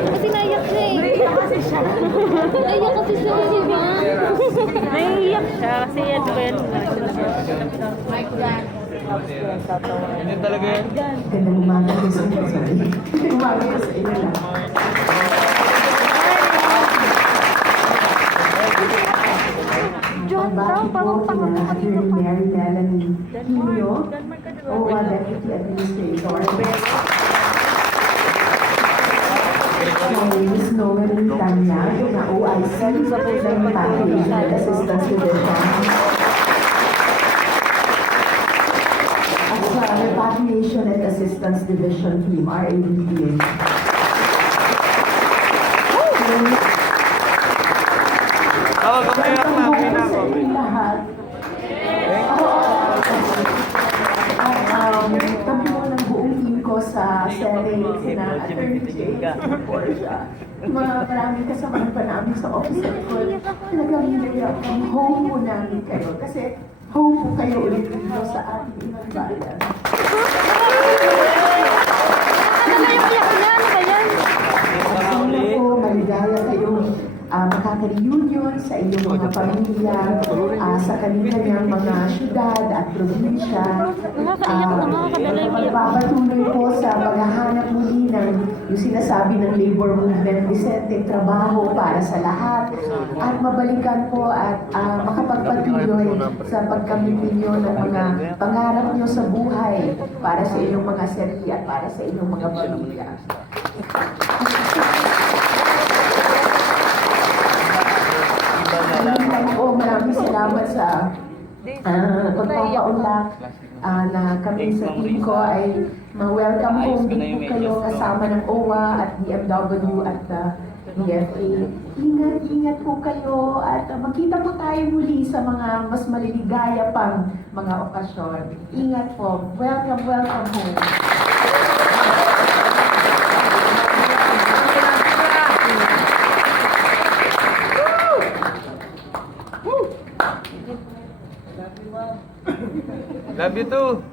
Kasi naiyak siya eh. Naiyak kasi siya. Naiyak kasi siya, di ba? Naiyak siya kasi yan ba yan? Hindi talaga yan. Gandang umaga ko sa inyo. Gandang umaga ko sa inyo lang. John Brown, parang pangalan kanina pa. Mary Melanie Quino, OWA Deputy Administrator. Miss Noel Tanya, na OIC, ng Repatriation and Assistance Division. At sa Repatriation and Assistance Division Team, RADPA. Tawag ko kayo ang mga pinako. Lahat. Kami mo ng buong team ko sa selling sina Attorney Jay Portia. Maraming kasamahan pa namin sa office ko. Talagang nilagyan ang home po namin kayo. Kasi home po kayo ulit dito sa ating inang bayan. Ano po, maligaya kayong makaka-reunion sa inyong mga pamilya, sa kanilang mga syudad at probinsya. Magpapatuloy po sa paghahanap muli ng yung sinasabi ng labor movement, decente trabaho para sa lahat, at mabalikan po at makapagpatuloy sa pagkamit ninyo ng mga pangarap nyo sa buhay para sa inyong mga sarili at para sa inyong mga pamilya. Maraming salamat sa pagpapaunlak na kami sa team ko ay ma-welcome home din po kayo kasama ng OWA at DMW at DFA. Ingat po kayo at magkita po tayo muli sa mga mas maliligaya pang mga okasyon. Ingat po. Welcome home. Love you too.